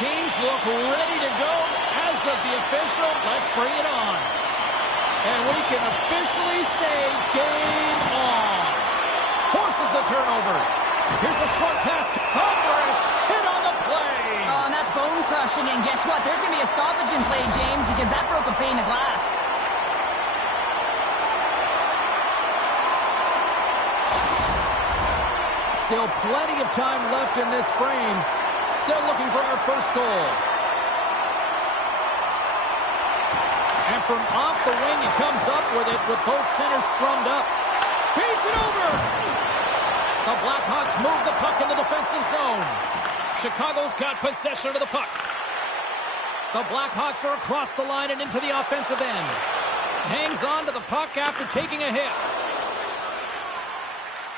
teams look ready to go, as does the official. Let's bring it on. And we can officially say game on. Forces the turnover. Here's a short pass to Thunderous. Hit on the play. Oh, and that's bone-crushing. And guess what? There's going to be a stoppage in play, James, because that broke a pane of glass. Still plenty of time left in this frame. Still looking for our first goal. And from off the wing, he comes up with it with both centers scrummed up. Feeds it over. The Blackhawks move the puck in the defensive zone. Chicago's got possession of the puck. The Blackhawks are across the line and into the offensive end. Hangs on to the puck after taking a hit.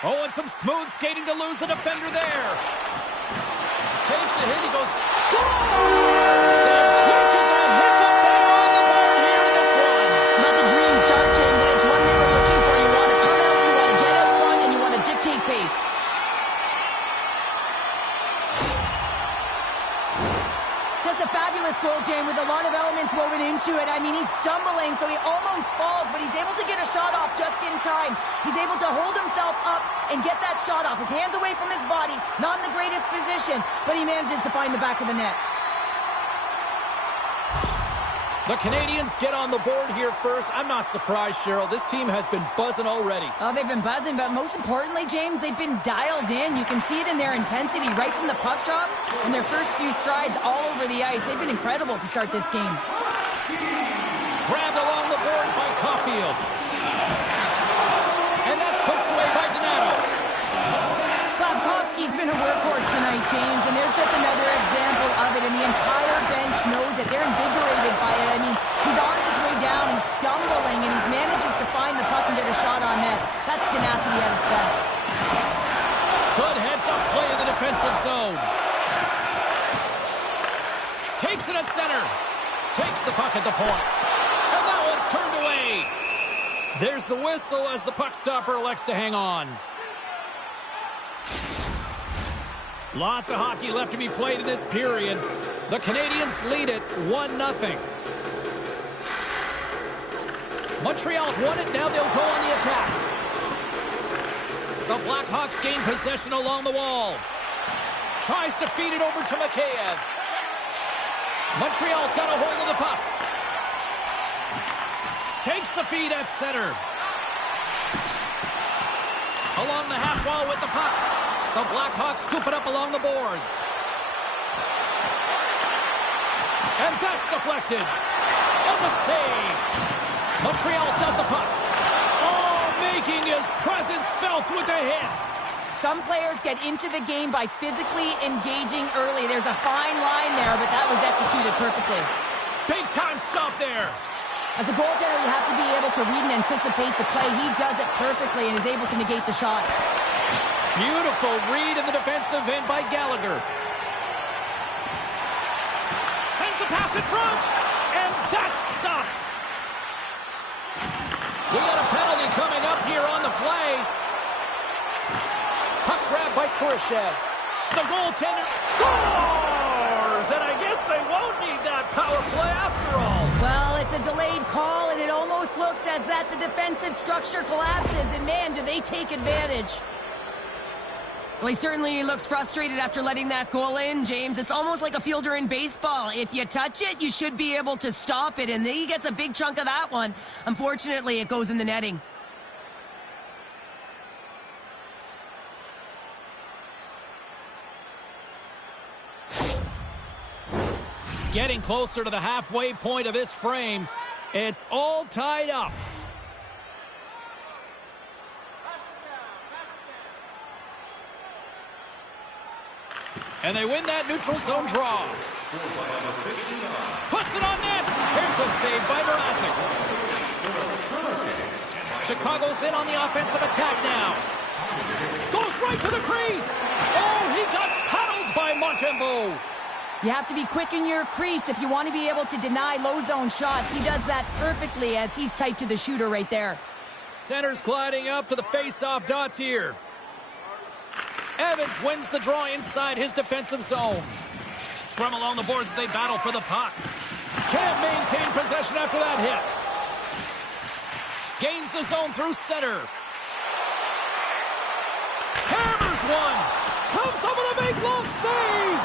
Oh, and some smooth skating to lose the defender there. Takes a hit, he goes, scores! And quick as a hiccup there on the board here in this one. That's a dream start, James, and it's one they were looking for. You want to come out, you want to get out front, and you want to dictate pace. Just a fabulous goal, James, with a lot of elements woven into it. I mean, he's stumbling, so he almost falls, but he's able to get a shot off just in time. He's able to hold himself up and get that shot off. His hands away from his body, not in the greatest position, but he manages to find the back of the net. The Canadiens get on the board here first. I'm not surprised, Cheryl. This team has been buzzing already. Oh, they've been buzzing, but most importantly, James, they've been dialed in. You can see it in their intensity right from the puck drop and their first few strides all over the ice. They've been incredible to start this game. Grabbed along the board by Caulfield. And that's poked away by Donato. Slavkovsky's been a workhorse tonight, James, and there's just another example of it, and the entire bench knows that they're invigorated by it. I mean, he's on his way down, he's stumbling, and he manages to find the puck and get a shot on net. That's tenacity at its best. Good heads-up play in the defensive zone. Takes it at center. Takes the puck at the point. And that one's turned away. There's the whistle as the puck stopper elects to hang on. Lots of hockey left to be played in this period. The Canadiens lead it 1-0. Montreal's won it. Now they'll go on the attack. The Blackhawks gain possession along the wall. Tries to feed it over to Mikheyev. Montreal's got a hold of the puck. Takes the feed at center. Along the half wall with the puck. The Blackhawks scoop it up along the boards. And that's deflected. And the save. Montreal's got the puck. Oh, making his presence felt with a hit. Some players get into the game by physically engaging early. There's a fine line there, but that was executed perfectly. Big time stop there. As a goaltender, you have to be able to read and anticipate the play. He does it perfectly and is able to negate the shot. Beautiful read in the defensive end by Gallagher. Sends the pass in front, and that's stopped. We got a penalty coming up here on the play. Puck grab by Khrushchev. The goaltender scores! And I guess they won't need that power play after all. Well, it's a delayed call, and it almost looks as that the defensive structure collapses, and man, do they take advantage. Well, he certainly looks frustrated after letting that goal in, James. It's almost like a fielder in baseball. If you touch it, you should be able to stop it, and he gets a big chunk of that one. Unfortunately, it goes in the netting. Getting closer to the halfway point of this frame. It's all tied up. And they win that neutral zone draw. Puts it on net. Here's a save by Mrazek. Chicago's in on the offensive attack now. Goes right to the crease. Oh, he got paddled by Montembeault. You have to be quick in your crease if you want to be able to deny low zone shots. He does that perfectly as he's tight to the shooter right there. Center's gliding up to the face-off dots here. Evans wins the draw inside his defensive zone. scrum along the boards as they battle for the puck. Can't maintain possession after that hit. Gains the zone through center. Hammers one. Comes up with a big glove save.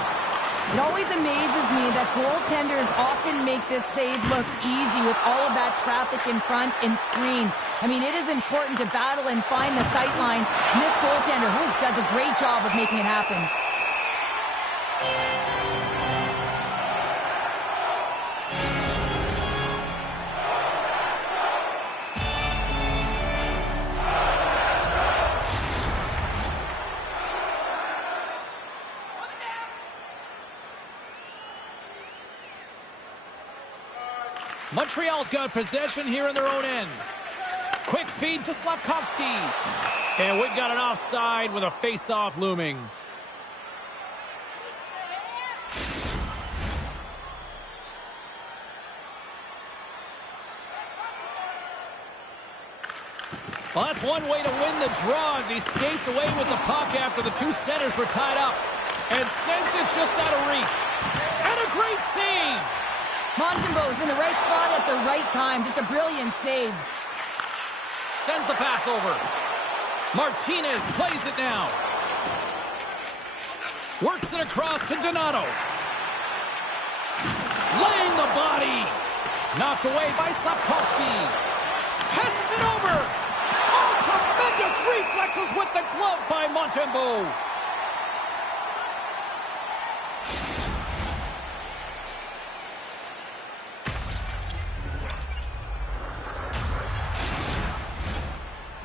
It always amazes me that goaltenders often make this save look easy with all of that traffic in front and screen. I mean, it is important to battle and find the sight lines, and this goaltender does a great job of making it happen. Montreal's got possession here in their own end. Quick feed to Slafkovsky. And we've got an offside with a face-off looming. Well, that's one way to win the draw as he skates away with the puck after the two centers were tied up. And sends it just out of reach. And a great save. Montembeaux's in the right spot at the right time. Just a brilliant save. Sends the pass over. Martinez plays it now. Works it across to Donato. Laying the body. Knocked away by Slafkovsky. Passes it over. Oh, tremendous reflexes with the glove by Montembeaux.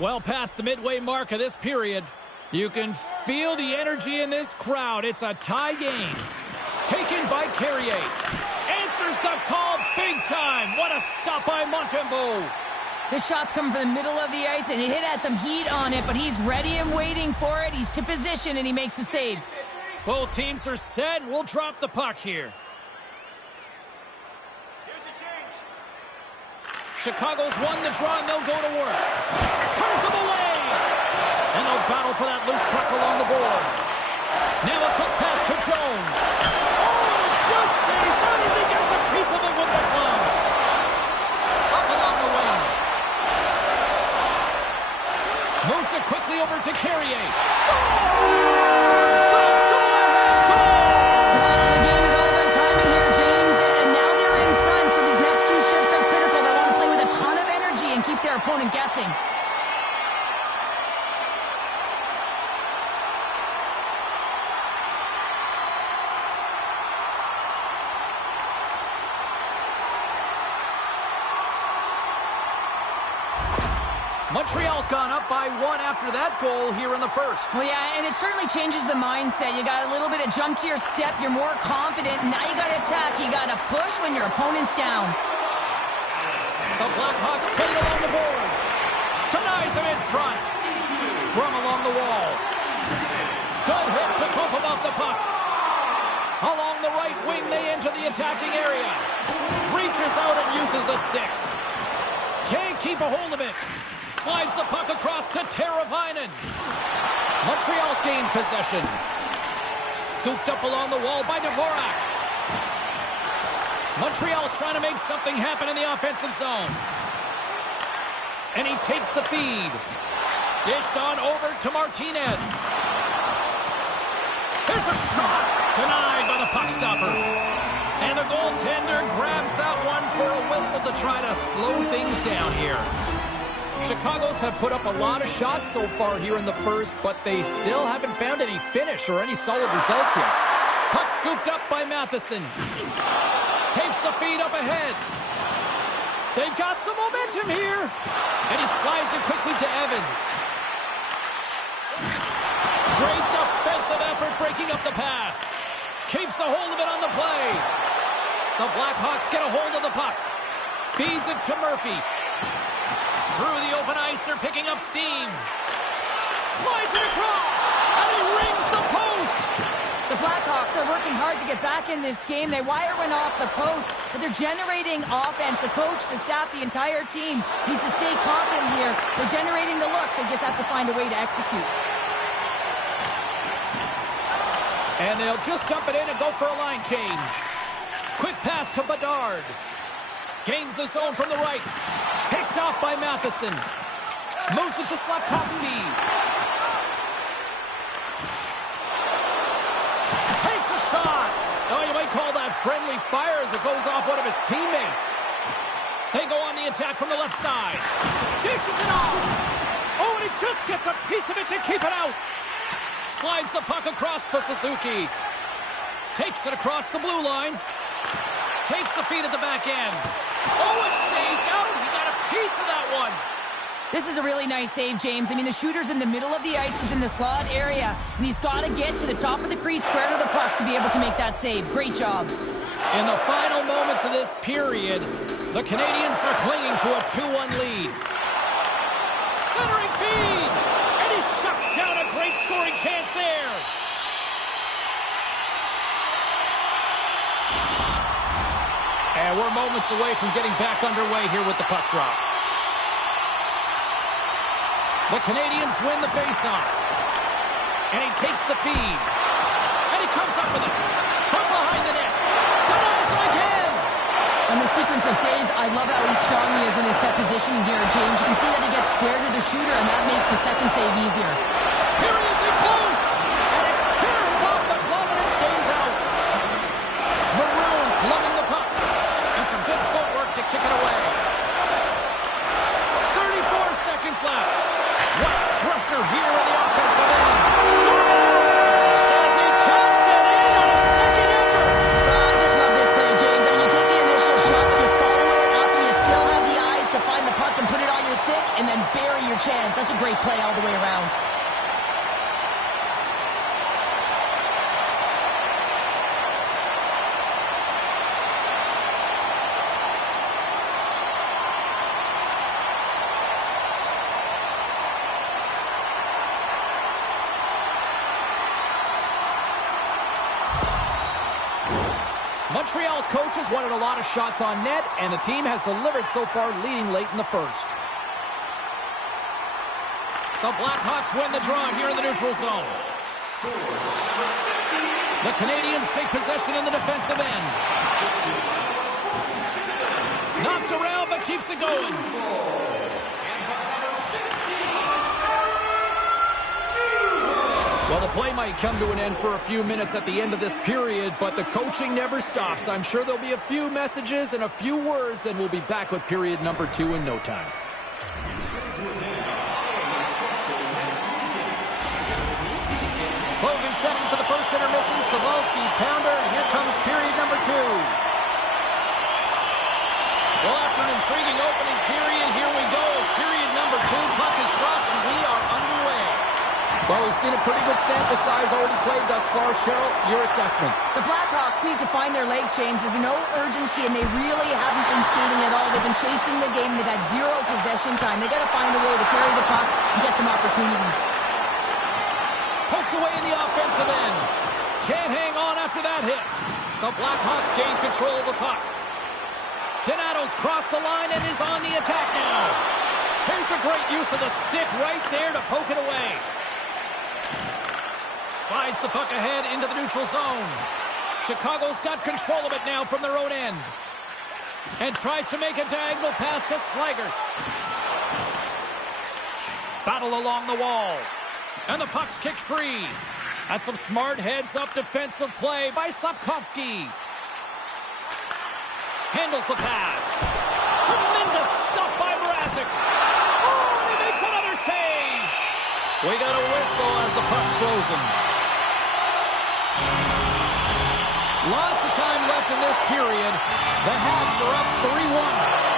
Well past the midway mark of this period. You can feel the energy in this crowd. It's a tie game. Taken by Carrier. Answers the call big time. What a stop by Montembeaux. This shot's coming from the middle of the ice, and it has some heat on it, but he's ready and waiting for it. He's to position, and he makes the save. Both teams are set. We'll drop the puck here. Chicago's won the draw, and they'll go to work. Turns him away. And they'll battle for that loose puck along the boards. Now a quick pass to Jones. Oh, and it just stays out as he gets a piece of it with the glove. Up along the wing. Moves it quickly over to Carrier. Scores! The go-ahead goal! The game is all about timing here, James, and now they're in front, so these next two shifts are critical. They want to play with a ton of energy and keep their opponent guessing. Montreal's gone up by one after that goal here in the first. Well, yeah, and it certainly changes the mindset. You got a little bit of jump to your step. You're more confident. Now you got to attack. You got to push when your opponent's down. The Blackhawks play it along the boards. Denies him in front. Scrum along the wall. Good hit to bump him off the puck. Along the right wing, they enter the attacking area. Reaches out and uses the stick. Can't keep a hold of it. Slides the puck across to Teravainen. Montreal's gained possession. Scooped up along the wall by Dvorak. Montreal's trying to make something happen in the offensive zone. And he takes the feed. Dished on over to Martinez. There's a shot. Denied by the puck stopper. And the goaltender grabs that one for a whistle to try to slow things down here. Chicago's have put up a lot of shots so far here in the first, but they still haven't found any finish or any solid results yet. Puck scooped up by Matheson. Takes the feed up ahead. They've got some momentum here. And he slides it quickly to Evans. Great defensive effort breaking up the pass. Keeps a hold of it on the play. The Blackhawks get a hold of the puck. Feeds it to Murphy. Through the open ice, they're picking up steam. Slides it across, and he rings the post. The Blackhawks are working hard to get back in this game. They wire one off the post, but they're generating offense. The coach, the staff, the entire team needs to stay confident here. They're generating the looks. They just have to find a way to execute. And they'll just dump it in and go for a line change. Quick pass to Bedard. Gains the zone from the right. Picked off by Matheson. Moves it to Slavkovsky. Takes a shot. Oh, you might call that friendly fire as it goes off one of his teammates. They go on the attack from the left side. Dishes it off. Oh, and he just gets a piece of it to keep it out. Slides the puck across to Suzuki. Takes it across the blue line. Takes the feed at the back end. Oh, it stays out. He got a piece of that one. This is a really nice save, James. I mean, the shooter's in the middle of the ice, is in the slot area, and he's got to get to the top of the crease square to the puck to be able to make that save. Great job. In the final moments of this period, the Canadiens are clinging to a 2-1 lead. Centering feed! And he shuts down a great scoring chance there. And we're moments away from getting back underway here with the puck drop. The Canadiens win the faceoff. And he takes the feed. And he comes up with it. From behind the net. Denies him again. On the sequence of saves, I love how strong he is in his set positioning here, James. You can see that he gets square to the shooter, and that makes the second save easier. Here he is in close. And it clears off the glove and it stays out. Maroons lugging the puck. And some good footwork to kick it away. 34 seconds left. What pressure here in the offensive end. Scores! As he taps it in on a second effort. I just love this play, James. I mean, you take the initial shot, but you follow it up, and you still have the eyes to find the puck and put it on your stick, and then bury your chance. That's a great play all the way around. Montreal's coaches wanted a lot of shots on net, and the team has delivered so far, leading late in the first. The Blackhawks win the draw here in the neutral zone. The Canadiens take possession in the defensive end. Knocked around, but keeps it going. Well, the play might come to an end for a few minutes at the end of this period, but the coaching never stops. I'm sure there'll be a few messages and a few words, and we'll be back with period number 2 in no time. Closing seconds of the first intermission. Savalsky, pounder, and here comes period number 2. Well, after an intriguing opening period, here we go. It's period number 2. Puck is dropped, and we are underway. Well, we've seen a pretty good sample size already played thus far. Cheryl, your assessment. The Blackhawks need to find their legs, James. There's been no urgency, and they really haven't been skating at all. They've been chasing the game. They've had 0 possession time. They've got to find a way to carry the puck and get some opportunities. Poked away in the offensive end. Can't hang on after that hit. The Blackhawks gain control of the puck. Donato's crossed the line and is on the attack now. Here's a great use of the stick right there to poke it away. Slides the puck ahead into the neutral zone. Chicago's got control of it now from their own end. And tries to make a diagonal pass to Slaggert. Battle along the wall. And the puck's kicked free. That's some smart heads-up defensive play by Slavkovsky. Handles the pass. Tremendous stuff by Mrazek. Oh, and he makes another save. We got a whistle as the puck's frozen. Lots of time left in this period. The Habs are up 3-1.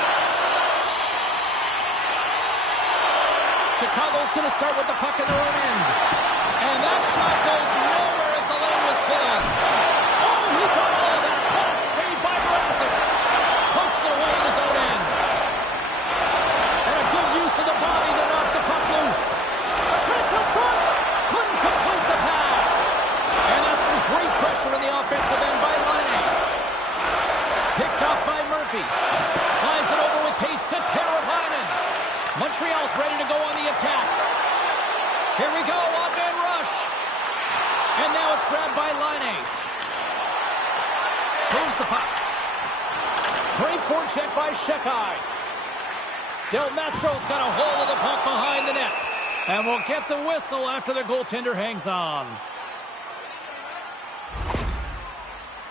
Chicago's going to start with the puck in their own end. And that shot goes nowhere as the lane was filled. Oh, he got all of that. What a save by Mrazek. Pokes it away in his own end. And a good use of the body to knock the puck loose. A chance up front. Couldn't complete the pass. And that's some great pressure in the offensive end by Laine. Picked off by Murphy. Slides it over with pace to Teravainen. Montreal's ready to go on the attack. Here we go, off-man rush. And now it's Nice grab by Laine. Moves the puck. Great forecheck by Shekai. Del Mastro's got a hold of the puck behind the net. And we'll get the whistle after the goaltender hangs on.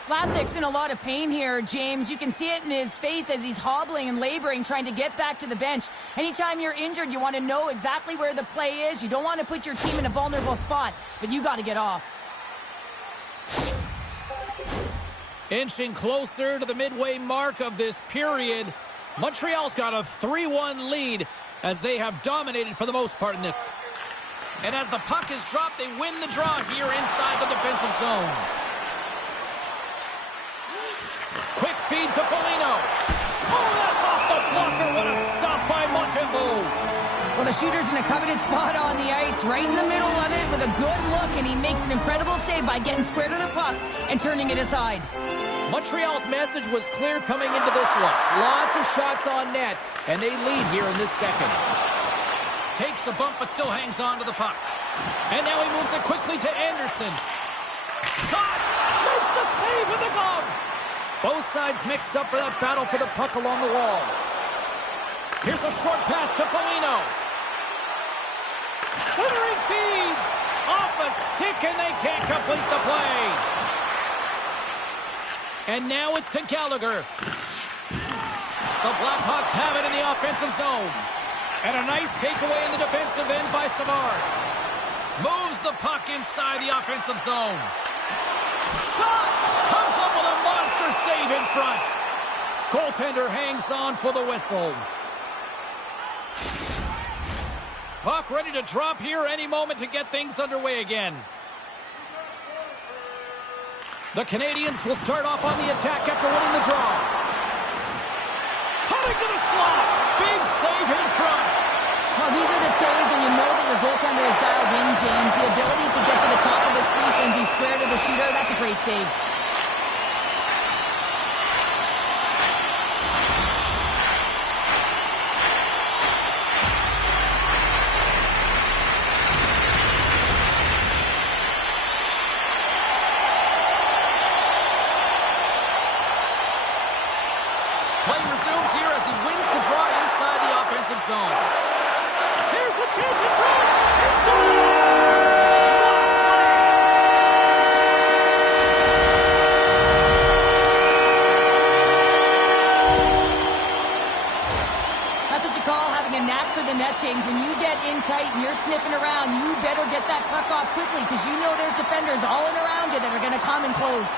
Vlasic's in a lot of pain here, James. You can see it in his face as he's hobbling and laboring, trying to get back to the bench. Anytime you're injured, you want to know exactly where the play is. You don't want to put your team in a vulnerable spot, but you got to get off. Inching closer to the midway mark of this period. Montreal's got a 3-1 lead as they have dominated for the most part in this. And as the puck is dropped, they win the draw here inside the defensive zone. Quick feed to Foligno. Oh, that's off the blocker. What a stop by Montembeault. Well, the shooter's in a coveted spot on the ice, right in the middle of it with a good look, and he makes an incredible save by getting square to the puck and turning it aside. Montreal's message was clear coming into this one. Lots of shots on net, and they lead here in this second. Takes a bump, but still hangs on to the puck. And now he moves it quickly to Anderson. Shot! Makes the save with the glove! Both sides mixed up for that battle for the puck along the wall. Here's a short pass to Foligno. Centering feed! Off a stick, and they can't complete the play. And now it's to Gallagher. The Blackhawks have it in the offensive zone. And a nice takeaway in the defensive end by Savard. Moves the puck inside the offensive zone. Shot! Comes up with a monster save in front. Goaltender hangs on for the whistle. Puck ready to drop here any moment to get things underway again. The Canadiens will start off on the attack after winning the draw. Cutting to the slot. Big save in front. Well, these are the saves when you know that your goaltender is dialed in, James. The ability to get to the top of the crease and be square to the shooter, that's a great save. Play resumes here as he wins the draw inside the offensive zone. Here's a chance in front. He scores! That's what you call having a knack for the net, James. When you get in tight and you're sniffing around, you better get that puck off quickly because you know there's defenders all in around you that are going to come and close.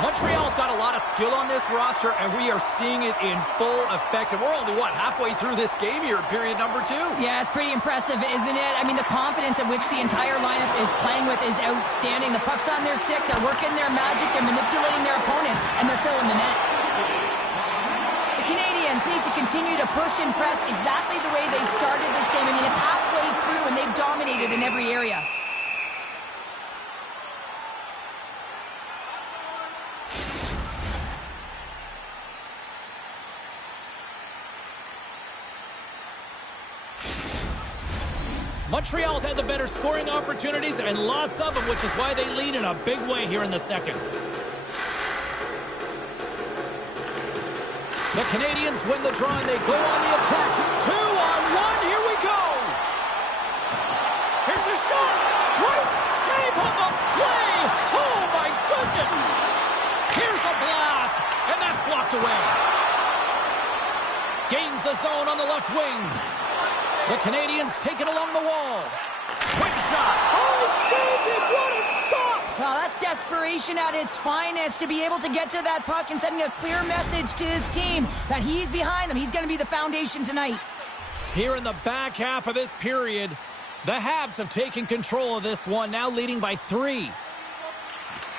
Montreal's got a lot of skill on this roster, and we are seeing it in full effect. And we're only, halfway through this game here, period number 2. Yeah, it's pretty impressive, isn't it? I mean, the confidence at which the entire lineup is playing with is outstanding. The puck's on their stick, they're working their magic, they're manipulating their opponent, and they're filling the net. The Canadiens need to continue to push and press exactly the way they started this game. I mean, it's halfway through, and they've dominated in every area. Montreal's had the better scoring opportunities, and lots of them, which is why they lead in a big way here in the second. The Canadiens win the draw, and they go on the attack. 2-on-1, here we go! Here's a shot! Great save on the play! Oh, my goodness! Here's a blast, and that's blocked away. Gains the zone on the left wing. The Canadiens take it along the wall. Quick shot. Oh, he saved it. What a stop. Well, that's desperation at its finest to be able to get to that puck and sending a clear message to his team that he's behind them. He's going to be the foundation tonight. Here in the back half of this period, the Habs have taken control of this one, now leading by 3.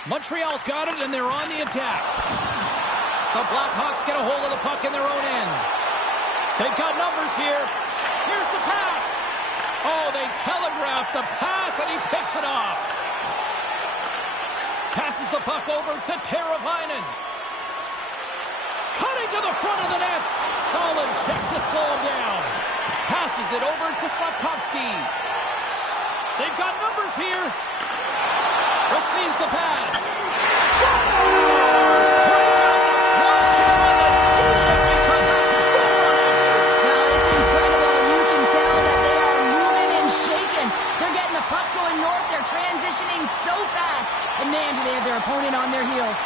Montreal's got it, and they're on the attack. The Blackhawks get a hold of the puck in their own end. They've got numbers here. Here's the pass. Oh, they telegraphed the pass, and he picks it off. Passes the puck over to Teravainen. Cutting to the front of the net. Solid check to slow him down. Passes it over to Slavkovsky. They've got numbers here. Receives the pass. Scores! Break out the clutch on the skate because it's unanswered. Well, it's incredible. You can tell that they are moving and shaking. They're getting the puck going north. They're transitioning so fast. And man, do they have their opponent on their heels.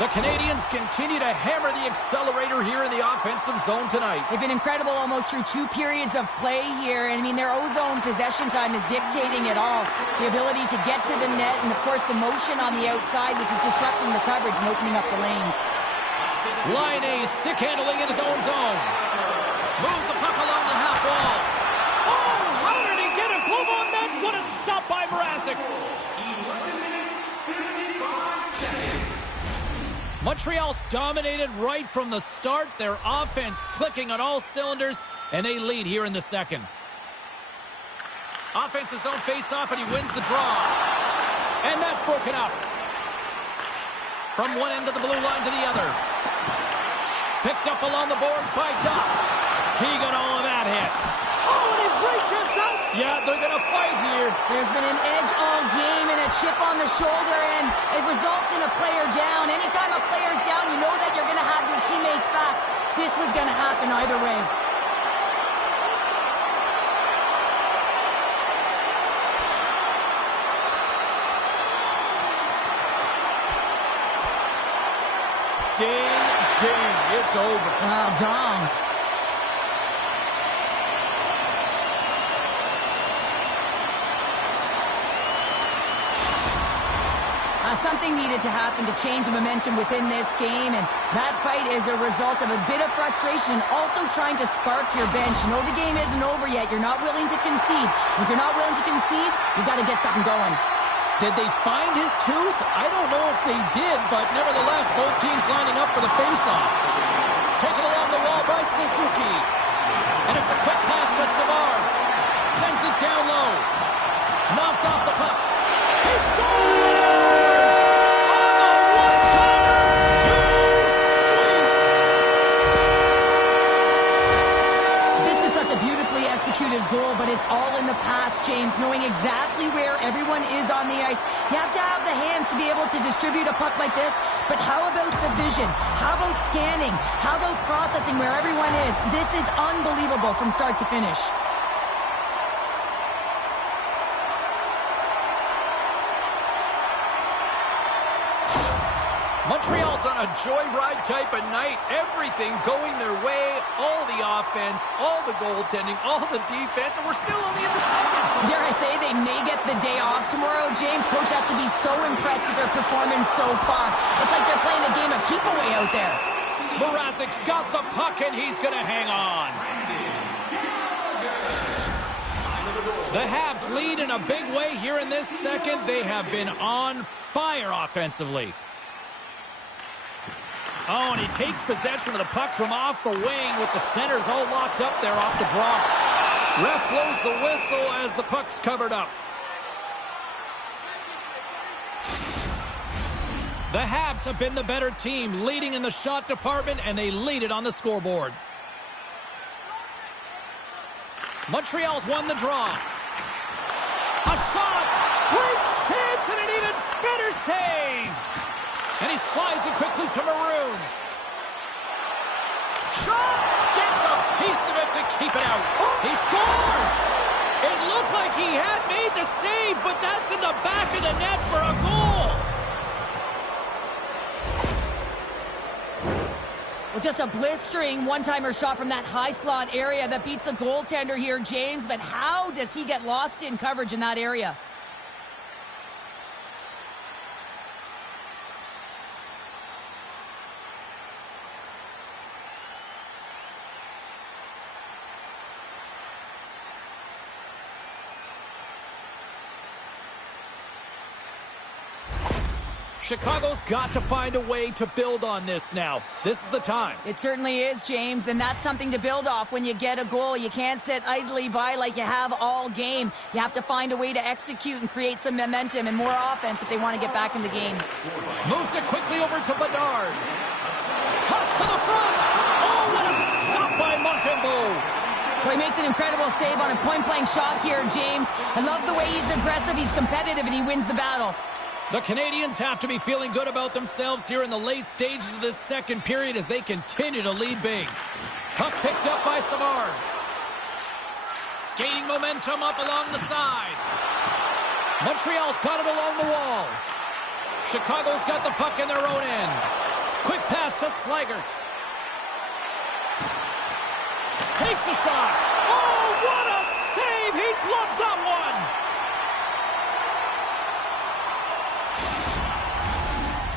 The Canadiens continue to hammer the accelerator here in the offensive zone tonight. They've been incredible almost through 2 periods of play here. And I mean, their O-zone possession time is dictating it all. The ability to get to the net and, of course, the motion on the outside, which is disrupting the coverage and opening up the lanes. Line A, stick handling in his own zone. Moves the puck along the half wall. Oh, how did he get a glove on that? What a stop by Mrazek. Montreal's dominated right from the start. Their offense clicking on all cylinders, and they lead here in the second. Offense's own face-off, and he wins the draw. And that's broken up. From one end of the blue line to the other. Picked up along the boards by Duck. He got all of that hit. Oh, and he reaches out. Yeah, they're going to fight here. There's been an edge all game and a chip on the shoulder, and it results in a player down. Anytime a player's down, you know that you're going to have your teammates back. This was going to happen either way. Ding, ding, it's over. Wow, Dom. Something needed to happen to change the momentum within this game, and that fight is a result of a bit of frustration, also trying to spark your bench. You know the game isn't over yet. You're not willing to concede. If you're not willing to concede, you got to get something going. Did they find his tooth? I don't know if they did, but nevertheless, both teams lining up for the face-off. Taken along the wall by Suzuki. And it's a quick pass to Savard. Sends it down low. Knocked off the puck. He scores! On the one-timer! Too sweet! This is such a beautifully executed goal, but it's all in the pass, James, knowing exactly where everyone is on the ice. You have to have the hands to be able to distribute a puck like this, but how about the vision? How about scanning? How about processing where everyone is? This is unbelievable from start to finish. Montreal's on a joyride type of night. Everything going their way. All the offense, all the goaltending, all the defense, and we're still only in the second. Dare I say they may get the day off tomorrow, James? Coach has to be so impressed with their performance so far. It's like they're playing a game of keep-away out there. Mrazek's got the puck, and he's going to hang on. The Habs lead in a big way here in this second. They have been on fire offensively. Oh, and he takes possession of the puck from off the wing with the centers all locked up there off the draw. Ref blows the whistle as the puck's covered up. The Habs have been the better team, leading in the shot department, and they lead it on the scoreboard. Montreal's won the draw. A shot! Great chance and an even better save! And he slides it quickly to Maroon. Shot! Gets a piece of it to keep it out. He scores! It looked like he had made the save, but that's in the back of the net for a goal. Well, just a blistering one-timer shot from that high slot area that beats the goaltender here, James. But how does he get lost in coverage in that area? Chicago's got to find a way to build on this now. This is the time. It certainly is, James, and that's something to build off when you get a goal. You can't sit idly by like you have all game. You have to find a way to execute and create some momentum and more offense if they want to get back in the game. Moves it quickly over to Bedard. Cuts to the front. Oh, what a stop by Montembeault. Well, he makes an incredible save on a point-blank shot here, James. I love the way he's aggressive, he's competitive, and he wins the battle. The Canadiens have to be feeling good about themselves here in the late stages of this second period as they continue to lead big. Puck picked up by Savard. Gaining momentum up along the side. Montreal's got it along the wall. Chicago's got the puck in their own end. Quick pass to Slaggert. Takes a shot. Oh, what a save! He gloved that one!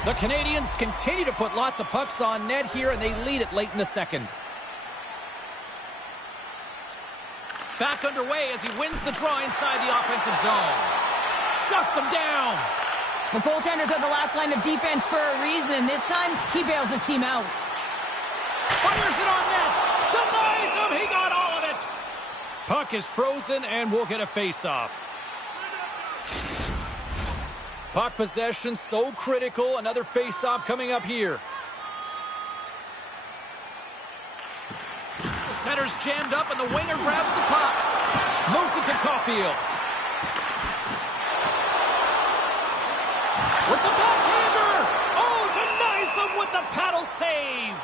The Canadiens continue to put lots of pucks on net here, and they lead it late in the second. Back underway as he wins the draw inside the offensive zone. Shuts him down. The goaltenders are the last line of defense for a reason. This time, he bails his team out. Fires it on net. Denies him. He got all of it. Puck is frozen, and we'll get a face-off. Puck possession so critical. Another face-off coming up here. Center's jammed up, and the winger grabs the puck. Moves it to Caulfield. With the backhander! Oh, denies him with the paddle save!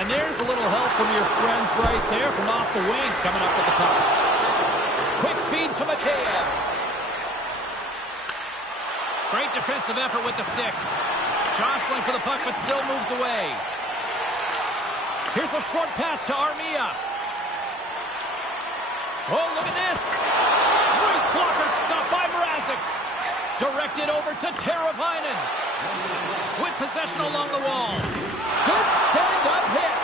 And there's a little help from your friends right there from off the wing coming up with the puck. Quick feed to Mikheyev. Great defensive effort with the stick. Jostling for the puck, but still moves away. Here's a short pass to Armia. Oh, look at this. Great blocker stop by Mrazek. Directed over to Teravainen. With possession along the wall. Good stand-up hit.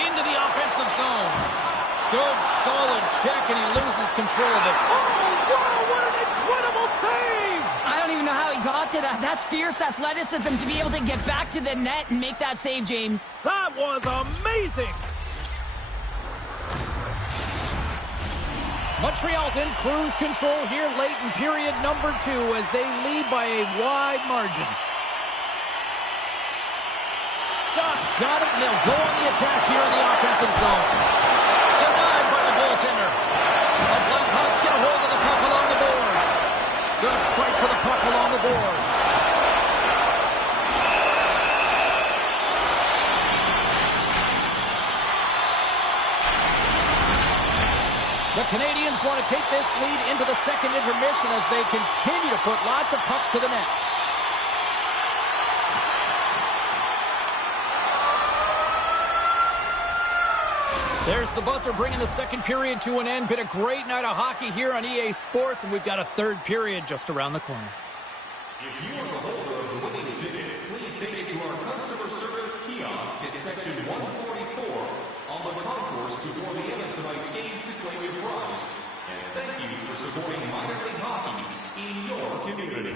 Into the offensive zone. Good, solid check, and he loses control of it. Oh, wow, what an incredible save! I don't even know how he got to that. That's fierce athleticism to be able to get back to the net and make that save, James. That was amazing! Montreal's in cruise control here late in period number 2 as they lead by a wide margin. Ducks got it, and they'll go on the attack here in the offensive zone. Denied by the goaltender. The Blackhawks get a hold of the puck along the boards. Good fight for the puck along the boards. The Canadiens want to take this lead into the second intermission as they continue to put lots of pucks to the net. There's the buzzer bringing the second period to an end. Been a great night of hockey here on EA Sports, and we've got a third period just around the corner. If you are the holder of the winning ticket, please take it to our customer service kiosk at section 144 on the concourse before the end of tonight's game to claim your prize. And thank you for supporting minor league hockey in your community.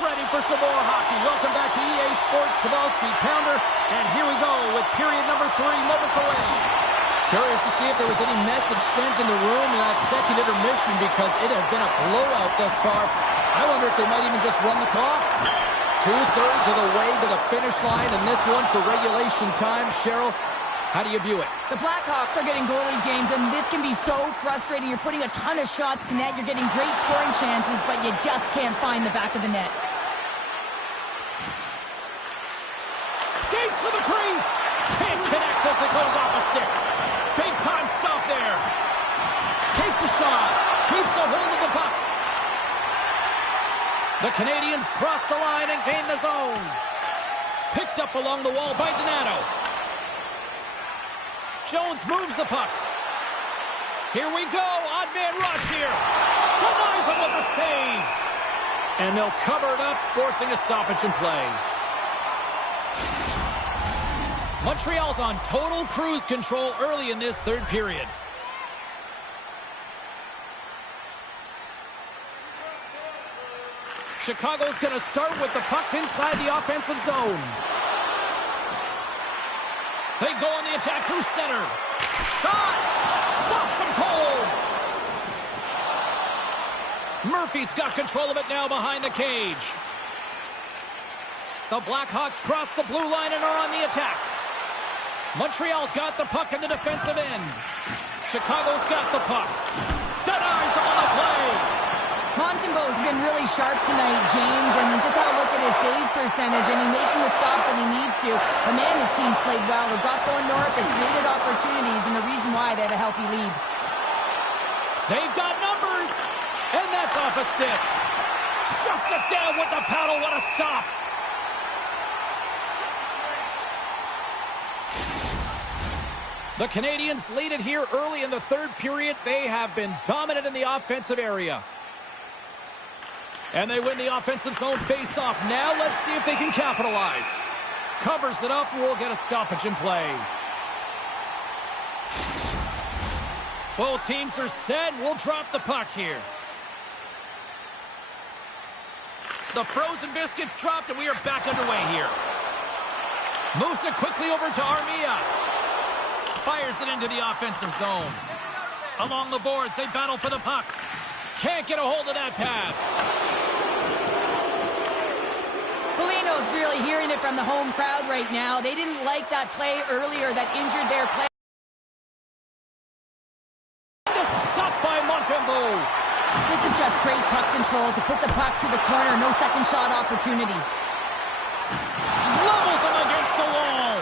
ready for some more hockey. Welcome back to EA Sports Sabalski Pounder. And here we go with period number 3, moments away. Curious to see if there was any message sent in the room in that second intermission because it has been a blowout thus far. I wonder if they might even just run the clock. 2/3 of the way to the finish line in this one for regulation time. Cheryl, how do you view it? The Blackhawks are getting goalie, James, and this can be so frustrating. You're putting a ton of shots to net. You're getting great scoring chances, but you just can't find the back of the net. Skates to the crease. Can't connect as it goes off a stick. Big time stop there. Takes a shot. Keeps a hold of the puck. The Canadiens cross the line and gain the zone. Picked up along the wall by Donato. Jones moves the puck. Here we go. Odd man rush here. Denies him with the save. And they'll cover it up, forcing a stoppage in play. Montreal's on total cruise control early in this third period. Chicago's going to start with the puck inside the offensive zone. They go on the attack through center. Shot! Stops them cold! Murphy's got control of it now behind the cage. The Blackhawks cross the blue line and are on the attack. Montreal's got the puck in the defensive end. Chicago's got the puck. Denies him on the play. Montembeau's been really sharp tonight, James, and just have a look at his save percentage, and he's making the stops that he needs to. The man, his team's played well. They've got going north, they've created opportunities, and the reason why they have a healthy lead. They've got numbers, and that's off a stick. Shuts it down with the paddle. What a stop. The Canadiens lead it here early in the third period. They have been dominant in the offensive area. And they win the offensive zone face-off. Now let's see if they can capitalize. Covers it up, and we'll get a stoppage in play. Both teams are set. We'll drop the puck here. The frozen biscuits dropped, and we are back underway here. Moves it quickly over to Armia. Fires it into the offensive zone. Along the boards, they battle for the puck. Can't get a hold of that pass. Polino's really hearing it from the home crowd right now. They didn't like that play earlier that injured their play. Stopped by Montembeau. This is just great puck control to put the puck to the corner. No second shot opportunity. Levels him against the wall.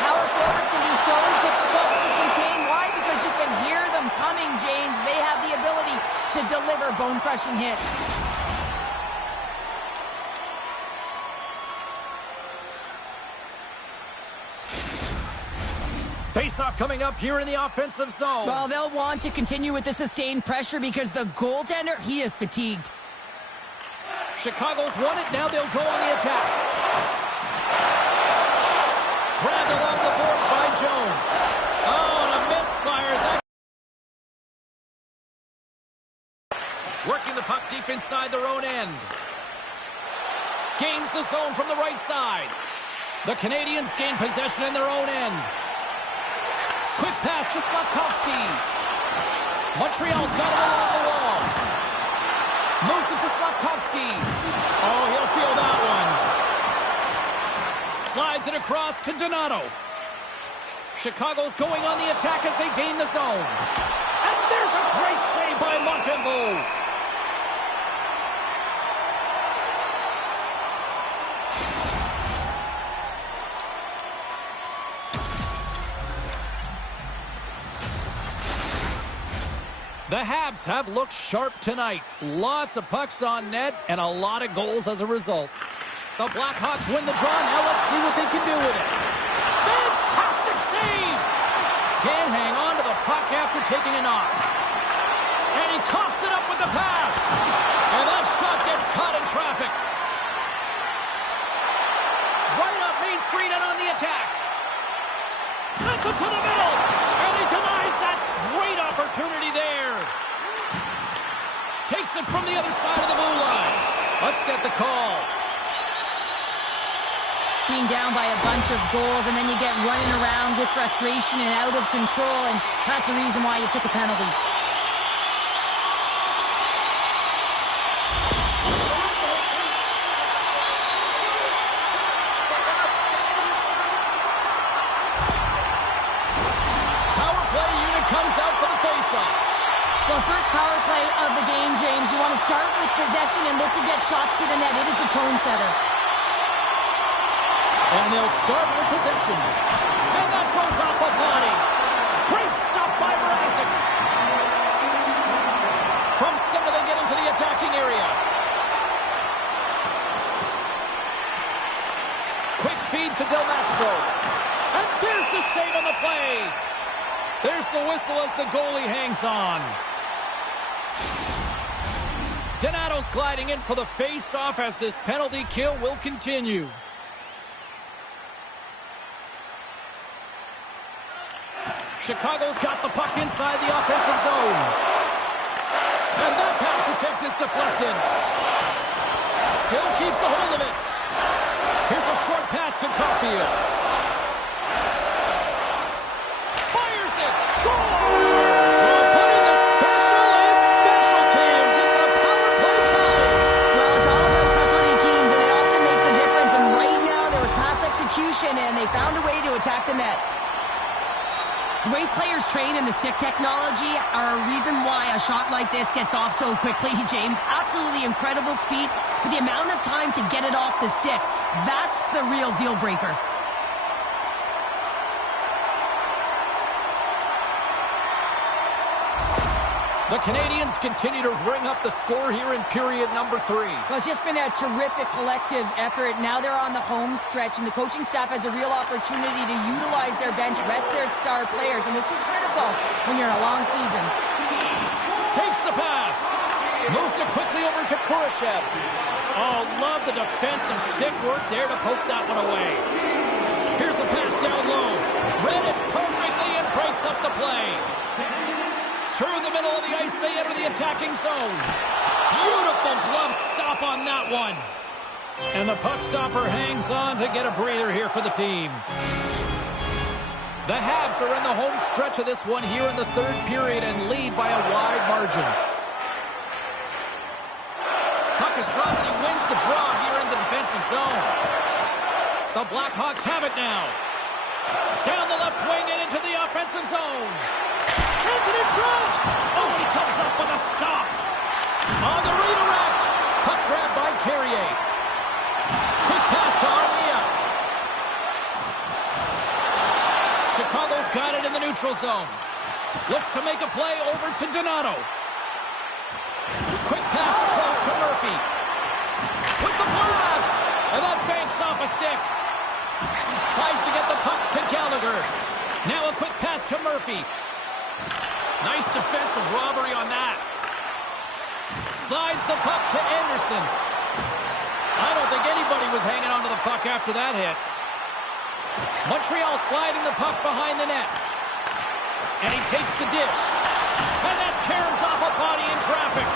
Power forwards can be so difficult to contain. Why? Because you can hear them coming, James. They have the ability to deliver bone-crushing hits. Face-off coming up here in the offensive zone. Well, they'll want to continue with the sustained pressure because the goaltender, he is fatigued. Chicago's won it. Now they'll go on the attack. Grabbed along the boards by Jones. Oh, and a misfires. Working the puck deep inside their own end. Gains the zone from the right side. The Canadiens gain possession in their own end. Quick pass to Slavkovsky. Montreal's got it along the wall. Moves it to Slavkovsky. Oh, he'll feel that one. Slides it across to Donato. Chicago's going on the attack as they gain the zone. And there's a great save by Montembeau. The Habs have looked sharp tonight. Lots of pucks on net and a lot of goals as a result. The Blackhawks win the draw. Now let's see what they can do with it. Fantastic save! Can't hang on to the puck after taking a knock. And he coughs it up with the pass. And that shot gets caught in traffic. Right up Main Street and on the attack. Sends it to the middle. And he denies that great opportunity there. Takes it from the other side of the blue line. Let's get the call. Being down by a bunch of goals, and then you get running around with frustration and out of control, and that's the reason why you took a penalty. Power play unit comes out for the faceoff. Well, first power play of the game, James. You want to start with possession and look to get shots to the net. It is the tone setter. And they'll start with possession. And that goes off a body. Great stop by Mrazek. From center, they get into the attacking area. Quick feed to Del Mastro. And there's the save on the play. There's the whistle as the goalie hangs on. Donato's gliding in for the face-off as this penalty kill will continue. Chicago's got the puck inside the offensive zone. And that pass attempt is deflected. Still keeps a hold of it. Here's a short pass to Caulfield. Fires it. Scores! So putting the special in special teams. It's a power play tie. Well, it's all about specialty teams, and it often makes a difference. And right now, there was pass execution, and they found a way to attack the net. The way players train in the stick technology are a reason why a shot like this gets off so quickly, James. Absolutely incredible speed, but the amount of time to get it off the stick, that's the real deal breaker. The Canadiens continue to bring up the score here in period number 3. Well, it's just been a terrific collective effort. Now they're on the home stretch, and the coaching staff has a real opportunity to utilize their bench, rest their star players, and this is critical when you're in a long season. Takes the pass. Moves it quickly over to Kurashev. Oh, love the defensive stick work there to poke that one away. Here's a pass down low. Read it perfectly and breaks up the play. Through the middle of the ice, they enter the attacking zone. Beautiful glove stop on that one. And the puck stopper hangs on to get a breather here for the team. The Habs are in the home stretch of this one here in the third period and lead by a wide margin. Puck is dropped and he wins the draw here in the defensive zone. The Blackhawks have it now. Down the left wing and into the offensive zone. Sends it in front. Oh, he comes up with a stop. On the redirect. Puck grabbed by Carrier. Quick pass to Armia. Chicago's got it in the neutral zone. Looks to make a play over to Donato. Quick pass across to Murphy. With the blast. And that banks off a stick. Tries to get the puck to Gallagher. Now a quick pass to Murphy. Nice defensive robbery on that. Slides the puck to Anderson. I don't think anybody was hanging onto the puck after that hit. Montreal sliding the puck behind the net. And he takes the dish. And that caroms off a body in traffic.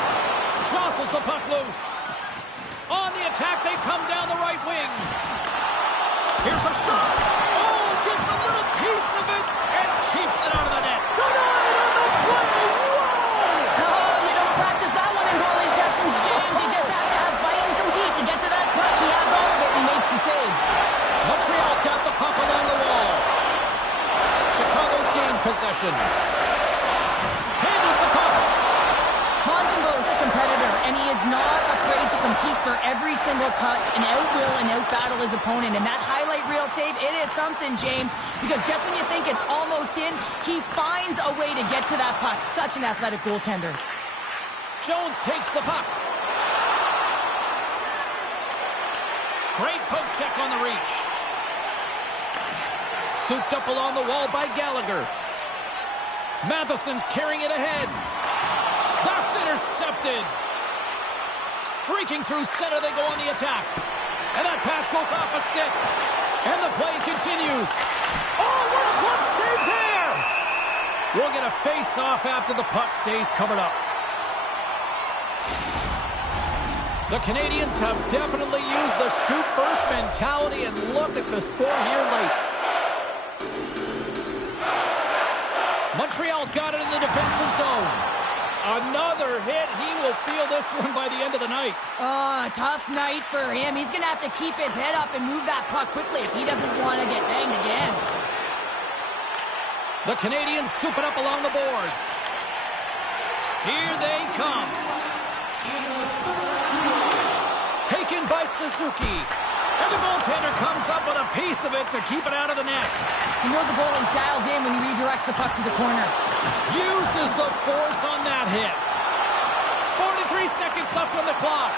Jostles the puck loose. On the attack, they come down the right wing. Here's a shot. Oh, gets a little piece of it and keeps it out of the net. Tonight on the play. Whoa! Oh, you don't practice that one in goalie sessions, James. You just have to have fight and compete to get to that puck. He has all of it and he makes the save. Montreal's got the puck along the wall. Chicago's gained possession. Handles the puck. Montembeau is a competitor, and he is not afraid to compete for every single puck and out-will and out-battle his opponent. And that highlight reel save, it is something, James, because just when you think it's almost in, he finds a way to get to that puck. Such an athletic goaltender. Jones takes the puck. Great poke check on the reach. Scooped up along the wall by Gallagher. Matheson's carrying it ahead. That's intercepted. Streaking through center, they go on the attack. And that pass goes off a stick. And the play continues. Oh, what a glove save there! We'll get a face-off after the puck stays covered up. The Canadiens have definitely used the shoot-first mentality, and look at the score here late. Montreal's got it in the defensive zone. Another hit. He will feel this one by the end of the night. Oh, tough night for him. He's going to have to keep his head up and move that puck quickly if he doesn't want to get banged again. The Canadiens scoop it up along the boards. Here they come. Taken by Suzuki. And the goaltender comes up with a piece of it to keep it out of the net. You know the goalie's dialed in when he redirects the puck to the corner. Uses the force on that hit. 43 seconds left on the clock.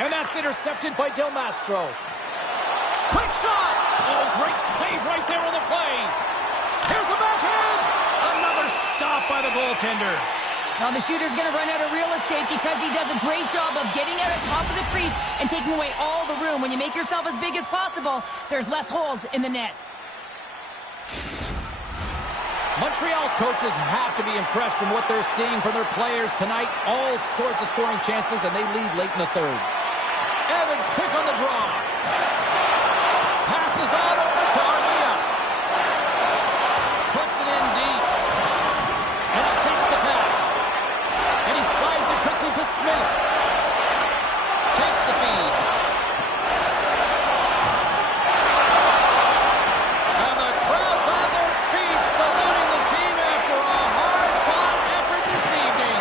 And that's intercepted by Del Mastro. Quick shot! Oh, great save right there on the play. Here's a backhand! Another stop by the goaltender. Now the shooter's going to run out of real estate because he does a great job of getting out of top of the crease and taking away all the room. When you make yourself as big as possible, there's less holes in the net. Montreal's coaches have to be impressed from what they're seeing from their players tonight. All sorts of scoring chances, and they lead late in the third. Evans quick on the draw. Passes on over to Armia. Puts it in deep. And he takes the pass. And he slides it quickly to Smith. Takes the feed. And the crowd's on their feet, saluting the team after a hard-fought effort this evening.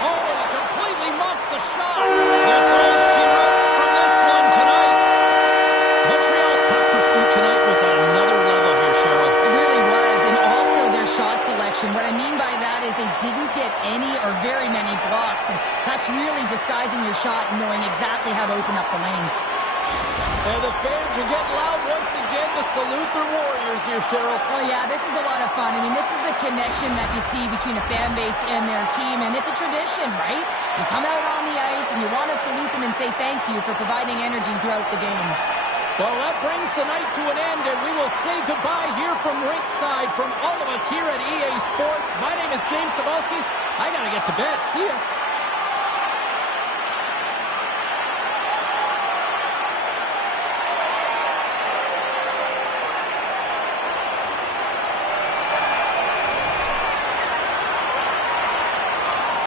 Oh, he completely muffs the shot. That's all she wrote from this one tonight. Montreal's puck pursuit tonight was at another level here, Cheryl. It really was, and also their shot selection. What I mean by that is they didn't get any or very many blocks, and that's really disguising your shot and knowing exactly how to open up the lanes. And the fans are getting loud once again to salute their Warriors here, Cheryl. Oh, yeah, this is a lot of fun. I mean, this is the connection that you see between a fan base and their team, and it's a tradition, right? You come out on the ice, and you want to salute them and say thank you for providing energy throughout the game. Well, that brings the night to an end, and we will say goodbye here from Rinkside from all of us here at EA Sports. My name is James Cebulski. I got to get to bed. See ya.